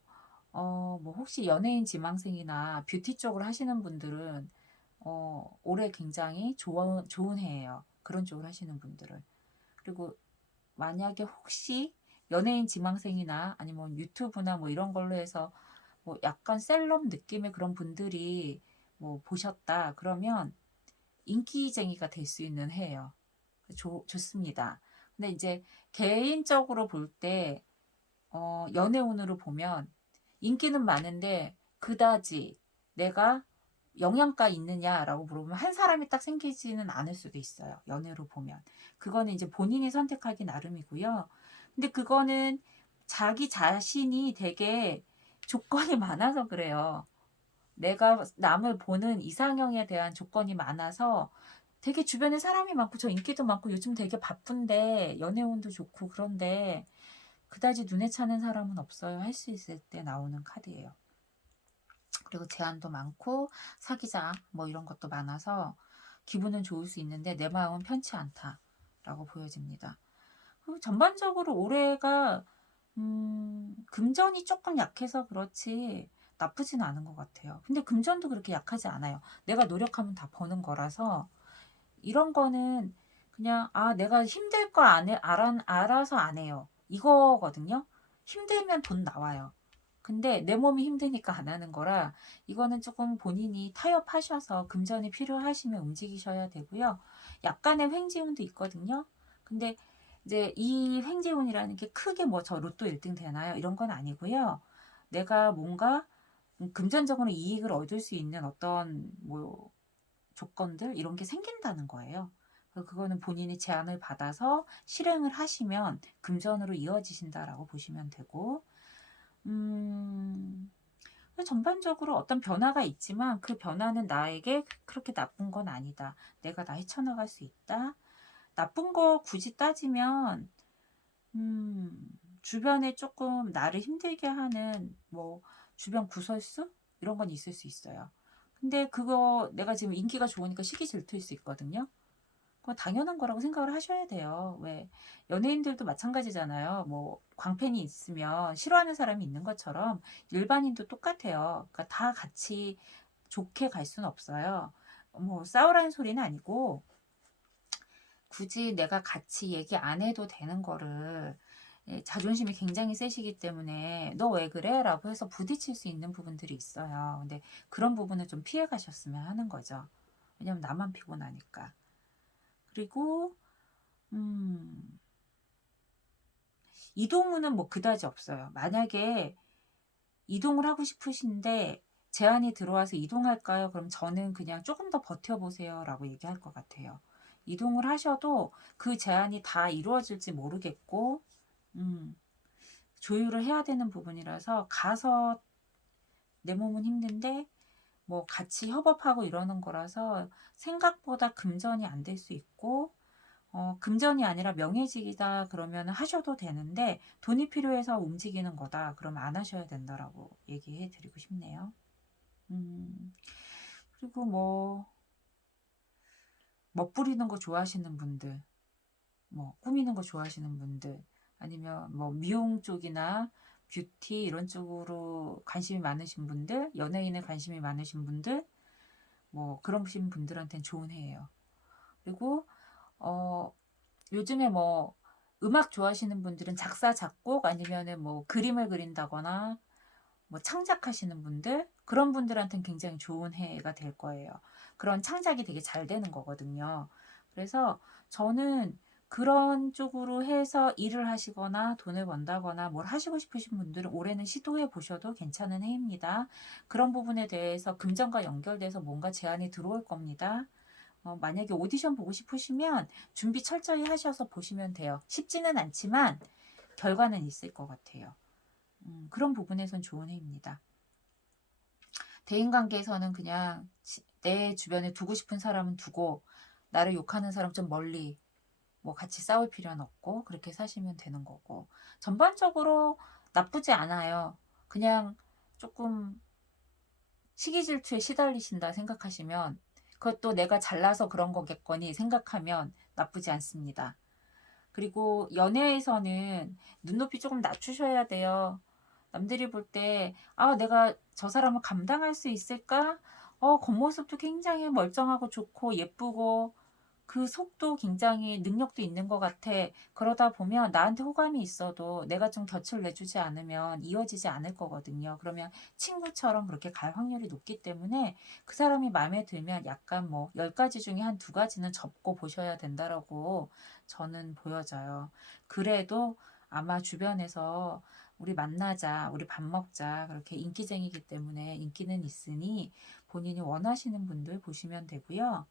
뭐 혹시 연예인 지망생이나 뷰티 쪽을 하시는 분들은 올해 굉장히 좋은 해예요. 그런 쪽을 하시는 분들은. 그리고 만약에 혹시 연예인 지망생이나 아니면 유튜브나 뭐 이런 걸로 해서 뭐 약간 셀럽 느낌의 그런 분들이 뭐 보셨다 그러면 인기쟁이가 될 수 있는 해예요. 좋습니다. 근데 이제 개인적으로 볼 때 연애운으로 보면 인기는 많은데 그다지 내가 영양가 있느냐라고 물어보면 한 사람이 딱 생기지는 않을 수도 있어요. 연애로 보면. 그거는 이제 본인이 선택하기 나름이고요. 근데 그거는 자기 자신이 되게 조건이 많아서 그래요. 내가 남을 보는 이상형에 대한 조건이 많아서 되게 주변에 사람이 많고 저 인기도 많고 요즘 되게 바쁜데 연애운도 좋고 그런데 그다지 눈에 차는 사람은 없어요. 할 수 있을 때 나오는 카드예요. 그리고 제안도 많고 사귀자 뭐 이런 것도 많아서 기분은 좋을 수 있는데 내 마음은 편치 않다라고 보여집니다. 그리고 전반적으로 올해가 금전이 조금 약해서 그렇지 나쁘진 않은 것 같아요. 근데 금전도 그렇게 약하지 않아요. 내가 노력하면 다 버는 거라서 이런 거는 그냥 내가 힘들 거 알아서 안 해요. 이거거든요. 힘들면 돈 나와요. 근데 내 몸이 힘드니까 안 하는 거라, 이거는 조금 본인이 타협하셔서 금전이 필요하시면 움직이셔야 되고요. 약간의 횡재운도 있거든요. 근데 이제 이 횡재운이라는 게 크게 뭐 저 로또 1등 되나요? 이런 건 아니고요. 내가 뭔가 금전적으로 이익을 얻을 수 있는 어떤 뭐 조건들 이런 게 생긴다는 거예요. 그거는 본인이 제안을 받아서 실행을 하시면 금전으로 이어지신다라고 보시면 되고, 음 전반적으로 어떤 변화가 있지만 그 변화는 나에게 그렇게 나쁜 건 아니다. 내가 다 헤쳐나갈 수 있다. 나쁜 거 굳이 따지면 주변에 조금 나를 힘들게 하는 뭐 주변 구설수 이런 건 있을 수 있어요. 근데 그거 내가 지금 인기가 좋으니까 시기 질투일 수 있거든요. 그거 당연한 거라고 생각을 하셔야 돼요. 왜 연예인들도 마찬가지잖아요. 뭐 광팬이 있으면 싫어하는 사람이 있는 것처럼 일반인도 똑같아요. 그러니까 다 같이 좋게 갈 수는 없어요. 뭐 싸우라는 소리는 아니고 굳이 내가 같이 얘기 안 해도 되는 거를, 예, 자존심이 굉장히 세시기 때문에 "너 왜 그래?" 라고 해서 부딪힐 수 있는 부분들이 있어요. 근데 그런 부분을 좀 피해 가셨으면 하는 거죠. 왜냐면 나만 피곤하니까. 그리고 음 이동은 뭐 그다지 없어요. 만약에 이동을 하고 싶으신데 제안이 들어와서 "이동할까요?" 그럼 저는 그냥 "조금 더 버텨 보세요."라고 얘기할 것 같아요. 이동을 하셔도 그 제안이 다 이루어질지 모르겠고, 음 조율을 해야 되는 부분이라서 가서 내 몸은 힘든데 뭐 같이 협업하고 이러는 거라서 생각보다 금전이 안 될 수 있고, 금전이 아니라 명예직이다 그러면 하셔도 되는데 돈이 필요해서 움직이는 거다 그러면 안 하셔야 된다라고 얘기해 드리고 싶네요. 음 그리고 뭐 멋부리는 거 좋아하시는 분들, 뭐 꾸미는 거 좋아하시는 분들, 아니면 뭐 미용 쪽이나 뷰티 이런 쪽으로 관심이 많으신 분들, 연예인에 관심이 많으신 분들, 뭐 그러신 분들한테는 좋은 해예요. 그리고 어 요즘에 뭐 음악 좋아하시는 분들은 작사 작곡 아니면은 뭐 그림을 그린다거나 뭐 창작하시는 분들, 그런 분들한테는 굉장히 좋은 해가 될 거예요. 그런 창작이 되게 잘 되는 거거든요. 그래서 저는 그런 쪽으로 해서 일을 하시거나 돈을 번다거나 뭘 하시고 싶으신 분들은 올해는 시도해 보셔도 괜찮은 해입니다. 그런 부분에 대해서 금전과 연결돼서 뭔가 제안이 들어올 겁니다. 만약에 오디션 보고 싶으시면 준비 철저히 하셔서 보시면 돼요. 쉽지는 않지만 결과는 있을 것 같아요. 그런 부분에선 좋은 해입니다. 대인관계에서는 그냥 내 주변에 두고 싶은 사람은 두고 나를 욕하는 사람 좀 멀리, 뭐 같이 싸울 필요는 없고 그렇게 사시면 되는 거고, 전반적으로 나쁘지 않아요. 그냥 조금 시기 질투에 시달리신다 생각하시면, 그것도 내가 잘나서 그런 거겠거니 생각하면 나쁘지 않습니다. 그리고 연애에서는 눈높이 조금 낮추셔야 돼요. 남들이 볼 때 '아 내가 저 사람을 감당할 수 있을까?' 겉모습도 굉장히 멀쩡하고 좋고 예쁘고 그 속도 굉장히 능력도 있는 것 같아. 그러다 보면 나한테 호감이 있어도 내가 좀 곁을 내주지 않으면 이어지지 않을 거거든요. 그러면 친구처럼 그렇게 갈 확률이 높기 때문에 그 사람이 마음에 들면 약간 뭐 10 가지 중에 한 2 가지는 접고 보셔야 된다라고 저는 보여져요. 그래도 아마 주변에서 "우리 만나자. 우리 밥 먹자." 그렇게 인기쟁이기 때문에 인기는 있으니 본인이 원하시는 분들 보시면 되고요.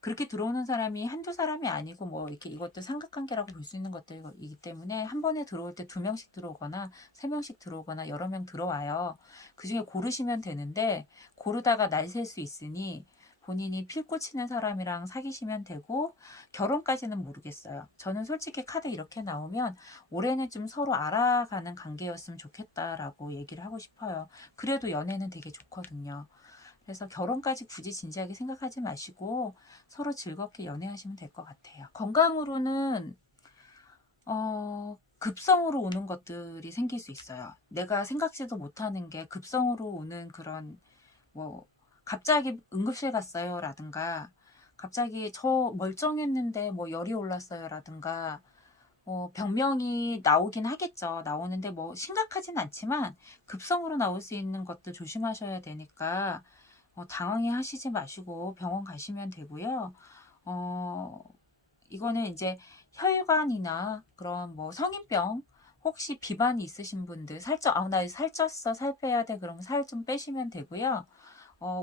그렇게 들어오는 사람이 한두 사람이 아니고 뭐 이렇게 이것도 삼각관계라고 볼 수 있는 것들이기 때문에 한 번에 들어올 때 2 명씩 들어오거나 3 명씩 들어오거나 여러 명 들어와요. 그중에 고르시면 되는데 고르다가 날 셀 수 있으니 본인이 필 꽂히는 사람이랑 사귀시면 되고, 결혼까지는 모르겠어요. 저는 솔직히 카드 이렇게 나오면 '올해는 좀 서로 알아가는 관계였으면 좋겠다.'라고 얘기를 하고 싶어요. 그래도 연애는 되게 좋거든요. 그래서 결혼까지 굳이 진지하게 생각하지 마시고 서로 즐겁게 연애하시면 될 것 같아요. 건강으로는 급성으로 오는 것들이 생길 수 있어요. 내가 생각지도 못하는 게 급성으로 오는 그런, 뭐 갑자기 응급실 갔어요라든가, 갑자기 저 멀쩡했는데 뭐 열이 올랐어요라든가, 병명이 나오긴 하겠죠. 나오는데 뭐 심각하진 않지만 급성으로 나올 수 있는 것도 조심하셔야 되니까 당황해 하시지 마시고 병원 가시면 되고요. 어 이거는 이제 혈관이나 그런 뭐 성인병, 혹시 비만이 있으신 분들 살쪄 '아 나 살쪘어. 살 빼야 돼.' 그러면 살 좀 빼시면 되고요.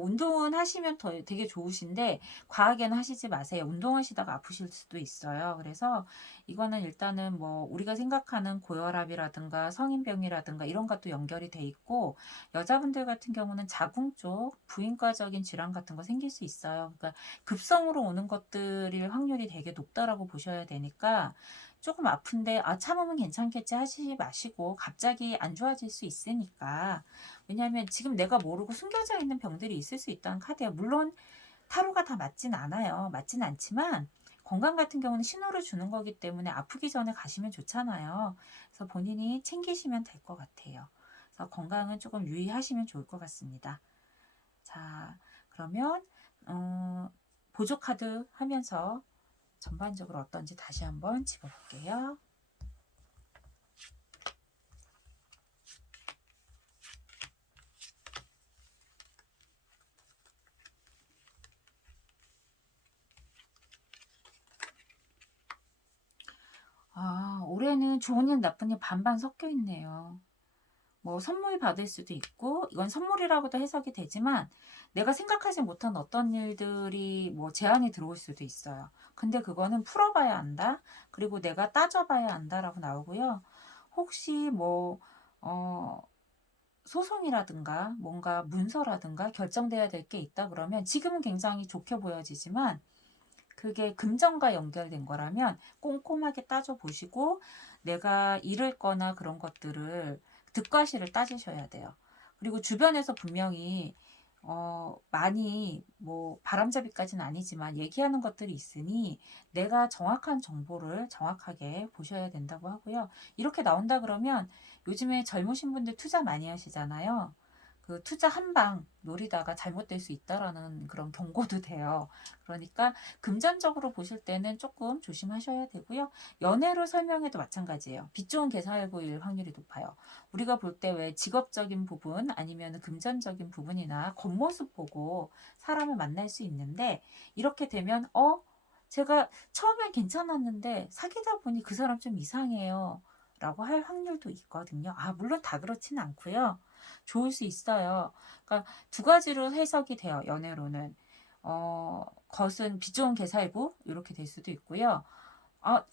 운동은 하시면 더 되게 좋으신데 과하게는 하시지 마세요. 운동하시다가 아프실 수도 있어요. 그래서 이거는 일단은 뭐 우리가 생각하는 고혈압이라든가 성인병이라든가 이런 것도 연결이 돼 있고, 여자분들 같은 경우는 자궁 쪽 부인과적인 질환 같은 거 생길 수 있어요. 그러니까 급성으로 오는 것들일 확률이 되게 높다라고 보셔야 되니까, 조금 아픈데 '아 참으면 괜찮겠지.' 하시지 마시고, 갑자기 안 좋아질 수 있으니까. 왜냐하면 지금 내가 모르고 숨겨져 있는 병들이 있을 수 있다는 카드예요. 물론 타로가 다 맞진 않아요. 맞진 않지만 건강 같은 경우는 신호를 주는 거기 때문에 아프기 전에 가시면 좋잖아요. 그래서 본인이 챙기시면 될 것 같아요. 그래서 건강은 조금 유의하시면 좋을 것 같습니다. 자, 그러면 보조 카드 하면서 전반적으로 어떤지 다시 한번 짚어볼게요. 아, 올해는 좋은 일 나쁜 일 반반 섞여 있네요. 뭐 선물 받을 수도 있고, 이건 선물이라고도 해석이 되지만 내가 생각하지 못한 어떤 일들이 뭐 제안이 들어올 수도 있어요. 근데 그거는 풀어봐야 한다. 그리고 내가 따져봐야 한다라고 나오고요. 혹시 뭐 어, 소송이라든가 뭔가 문서라든가 결정돼야 될 게 있다 그러면 지금은 굉장히 좋게 보여지지만, 그게 금전과 연결된 거라면 꼼꼼하게 따져보시고 내가 잃을 거나 그런 것들을 득과실을 따지셔야 돼요. 그리고 주변에서 분명히 많이 뭐 바람잡이까지는 아니지만 얘기하는 것들이 있으니 내가 정확한 정보를 정확하게 보셔야 된다고 하고요. 이렇게 나온다 그러면 요즘에 젊으신 분들 투자 많이 하시잖아요. 그 투자 한 방 노리다가 잘못될 수 있다라는 그런 경고도 돼요. 그러니까 금전적으로 보실 때는 조금 조심하셔야 되고요. 연애로 설명해도 마찬가지예요. 빚 좋은 계사일보일 확률이 높아요. 우리가 볼 때 왜 직업적인 부분 아니면 금전적인 부분이나 겉모습 보고 사람을 만날 수 있는데, 이렇게 되면 제가 처음엔 괜찮았는데 사귀다 보니 그 사람 좀 이상해요 라고 할 확률도 있거든요. 물론 다 그렇지는 않고요. 좋을 수 있어요. 그러니까 두 가지로 해석이 돼요. 연애로는 겉은 빚 좋은 계살부 이렇게 될 수도 있고요.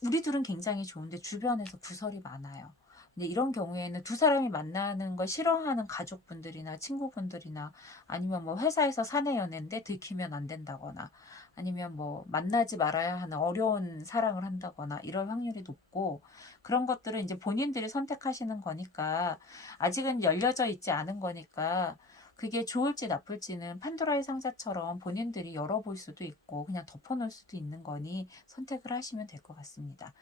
우리 둘은 굉장히 좋은데 주변에서 구설이 많아요. 근데 이런 경우에는 두 사람이 만나는 걸 싫어하는 가족분들이나 친구분들이나, 아니면 뭐 회사에서 사내 연애인데 들키면 안 된다거나, 아니면 뭐 만나지 말아야 하는 어려운 사랑을 한다거나 이럴 확률이 높고, 그런 것들은 이제 본인들이 선택하시는 거니까, 아직은 열려져 있지 않은 거니까, 그게 좋을지 나쁠지는 판도라의 상자처럼 본인들이 열어볼 수도 있고 그냥 덮어놓을 수도 있는 거니 선택을 하시면 될 것 같습니다.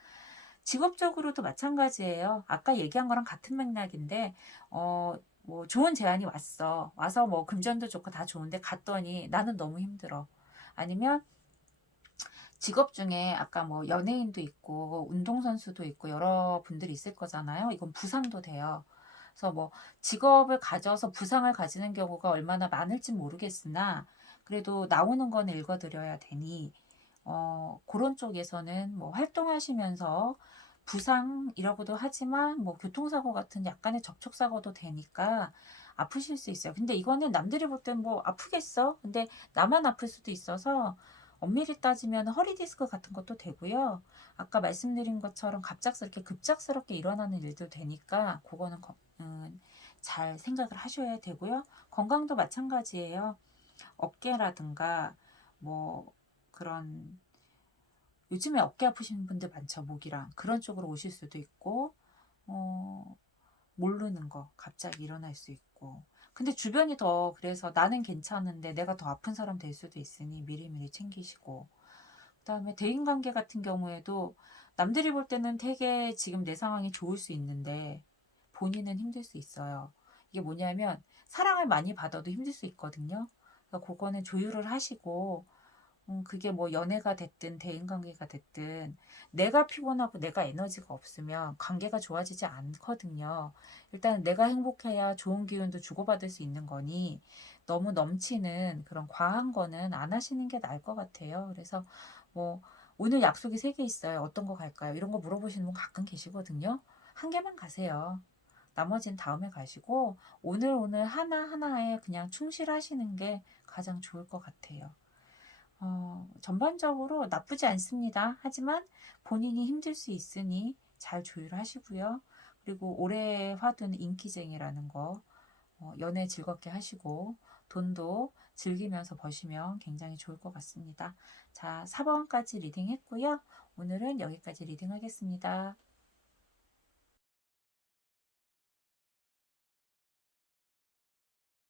직업적으로도 마찬가지예요. 아까 얘기한 거랑 같은 맥락인데 뭐 좋은 제안이 왔어. 와서 뭐 금전도 좋고 다 좋은데 갔더니 나는 너무 힘들어. 아니면 직업 중에 아까 뭐 연예인도 있고 운동선수도 있고 여러 분들이 있을 거잖아요. 이건 부상도 돼요. 그래서 뭐 직업을 가져서 부상을 가지는 경우가 얼마나 많을지 모르겠으나 그래도 나오는 건 읽어드려야 되니 그런 쪽에서는 뭐 활동하시면서 부상이라고도 하지만 뭐 교통사고 같은 약간의 접촉사고도 되니까 아프실 수 있어요. 근데 이거는 남들이 볼 땐 뭐 아프겠어? 근데 나만 아플 수도 있어서 엄밀히 따지면 허리 디스크 같은 것도 되고요. 아까 말씀드린 것처럼 갑작스럽게 급작스럽게 일어나는 일도 되니까 그거는 잘 생각을 하셔야 되고요. 건강도 마찬가지예요. 어깨라든가 뭐 그런, 요즘에 어깨 아프신 분들 많죠. 목이랑 그런 쪽으로 오실 수도 있고, 어 모르는 거 갑자기 일어날 수 있고. 근데 주변이 더 그래서 나는 괜찮은데 내가 더 아픈 사람 될 수도 있으니 미리미리 챙기시고. 그다음에 대인관계 같은 경우에도 남들이 볼 때는 되게 지금 내 상황이 좋을 수 있는데 본인은 힘들 수 있어요. 이게 뭐냐면 사랑을 많이 받아도 힘들 수 있거든요. 그러니까 그거는 조율을 하시고, 그게 뭐 연애가 됐든 대인관계가 됐든 내가 피곤하고 내가 에너지가 없으면 관계가 좋아지지 않거든요. 일단 내가 행복해야 좋은 기운도 주고받을 수 있는 거니 너무 넘치는 그런 과한 거는 안 하시는 게 나을 것 같아요. 그래서 뭐 오늘 약속이 3개 있어요. 어떤 거 갈까요? 이런 거 물어보시는 분 가끔 계시거든요. 한 개만 가세요. 나머진 다음에 가시고 오늘 오늘 하나하나에 그냥 충실하시는 게 가장 좋을 것 같아요. 전반적으로 나쁘지 않습니다. 하지만 본인이 힘들 수 있으니 잘 조율하시고요. 그리고 올해 화두는 인기쟁이라는 거, 연애 즐겁게 하시고 돈도 즐기면서 버시면 굉장히 좋을 것 같습니다. 자, 4번까지 리딩 했고요. 오늘은 여기까지 리딩 하겠습니다.